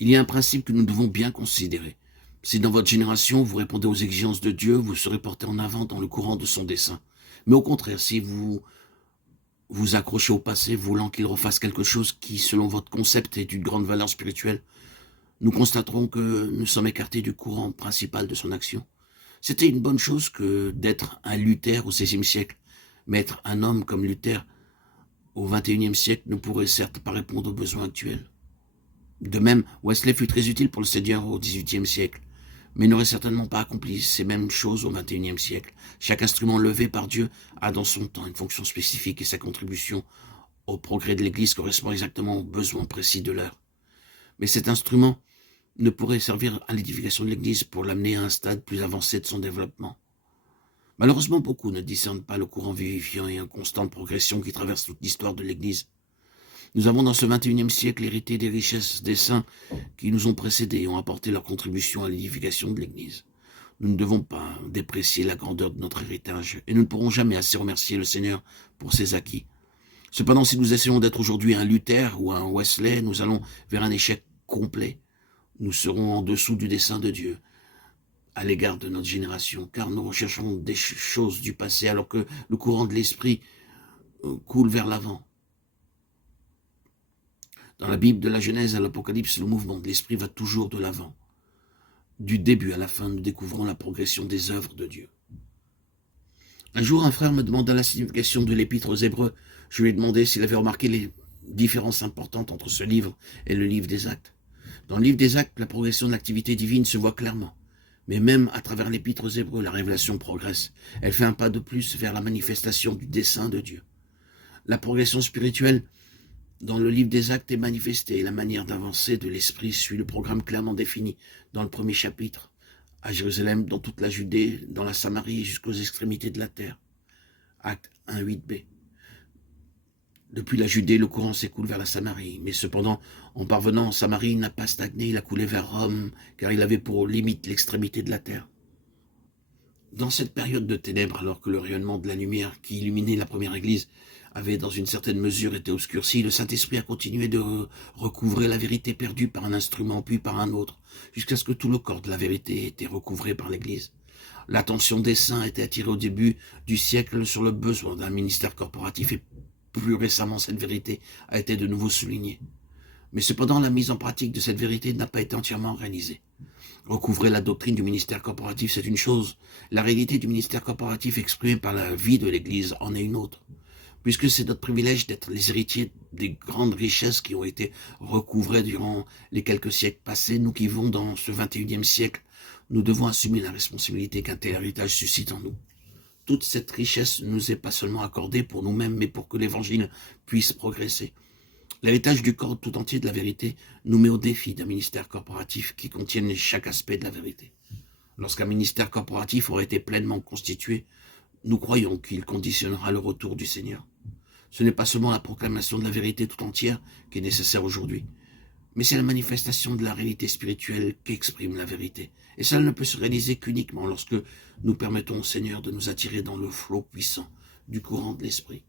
Il y a un principe que nous devons bien considérer. Si dans votre génération, vous répondez aux exigences de Dieu, vous serez porté en avant dans le courant de son dessein. Mais au contraire, si vous vous accrochez au passé, voulant qu'il refasse quelque chose qui, selon votre concept, est d'une grande valeur spirituelle, nous constaterons que nous sommes écartés du courant principal de son action. C'était une bonne chose que d'être un Luther au XVIe siècle, mais être un homme comme Luther au XXIe siècle ne pourrait certes pas répondre aux besoins actuels. De même, Wesley fut très utile pour le Seigneur au XVIIIe siècle, mais n'aurait certainement pas accompli ces mêmes choses au XXIe siècle. Chaque instrument levé par Dieu a dans son temps une fonction spécifique et sa contribution au progrès de l'Église correspond exactement aux besoins précis de l'heure. Mais cet instrument ne pourrait servir à l'édification de l'Église pour l'amener à un stade plus avancé de son développement. Malheureusement, beaucoup ne discernent pas le courant vivifiant et en constante progression qui traverse toute l'histoire de l'Église. Nous avons dans ce XXIe siècle hérité des richesses des saints qui nous ont précédés et ont apporté leur contribution à l'édification de l'Église. Nous ne devons pas déprécier la grandeur de notre héritage et nous ne pourrons jamais assez remercier le Seigneur pour ses acquis. Cependant, si nous essayons d'être aujourd'hui un Luther ou un Wesley, nous allons vers un échec complet. Nous serons en dessous du dessein de Dieu à l'égard de notre génération, car nous recherchons des choses du passé alors que le courant de l'esprit coule vers l'avant. Dans la Bible, de la Genèse à l'Apocalypse, le mouvement de l'esprit va toujours de l'avant. Du début à la fin, nous découvrons la progression des œuvres de Dieu. Un jour, un frère me demanda la signification de l'Épître aux Hébreux. Je lui ai demandé s'il avait remarqué les différences importantes entre ce livre et le livre des Actes. Dans le livre des Actes, la progression de l'activité divine se voit clairement. Mais même à travers l'Épître aux Hébreux, la révélation progresse. Elle fait un pas de plus vers la manifestation du dessein de Dieu. La progression spirituelle dans le livre des Actes est manifestée et la manière d'avancer de l'Esprit suit le programme clairement défini dans le premier chapitre, à Jérusalem, dans toute la Judée, dans la Samarie et jusqu'aux extrémités de la terre. Acte 1, 8b. Depuis la Judée, le courant s'écoule vers la Samarie, mais cependant, en parvenant en Samarie, il n'a pas stagné, il a coulé vers Rome, car il avait pour limite l'extrémité de la terre. Dans cette période de ténèbres, alors que le rayonnement de la lumière qui illuminait la première église avait dans une certaine mesure été obscurci, le Saint-Esprit a continué de recouvrer la vérité perdue par un instrument puis par un autre, jusqu'à ce que tout le corps de la vérité ait été recouvré par l'Église. L'attention des saints était attirée au début du siècle sur le besoin d'un ministère corporatif et plus récemment cette vérité a été de nouveau soulignée. Mais cependant, la mise en pratique de cette vérité n'a pas été entièrement réalisée. Recouvrer la doctrine du ministère corporatif, c'est une chose. La réalité du ministère corporatif exprimée par la vie de l'Église en est une autre. Puisque c'est notre privilège d'être les héritiers des grandes richesses qui ont été recouvrées durant les quelques siècles passés, nous qui vivons dans ce XXIe siècle, nous devons assumer la responsabilité qu'un tel héritage suscite en nous. Toute cette richesse ne nous est pas seulement accordée pour nous-mêmes, mais pour que l'Évangile puisse progresser. L'héritage du corps tout entier de la vérité nous met au défi d'un ministère corporatif qui contienne chaque aspect de la vérité. Lorsqu'un ministère corporatif aura été pleinement constitué, nous croyons qu'il conditionnera le retour du Seigneur. Ce n'est pas seulement la proclamation de la vérité tout entière qui est nécessaire aujourd'hui, mais c'est la manifestation de la réalité spirituelle qu'exprime la vérité. Et cela ne peut se réaliser qu'uniquement lorsque nous permettons au Seigneur de nous attirer dans le flot puissant du courant de l'Esprit.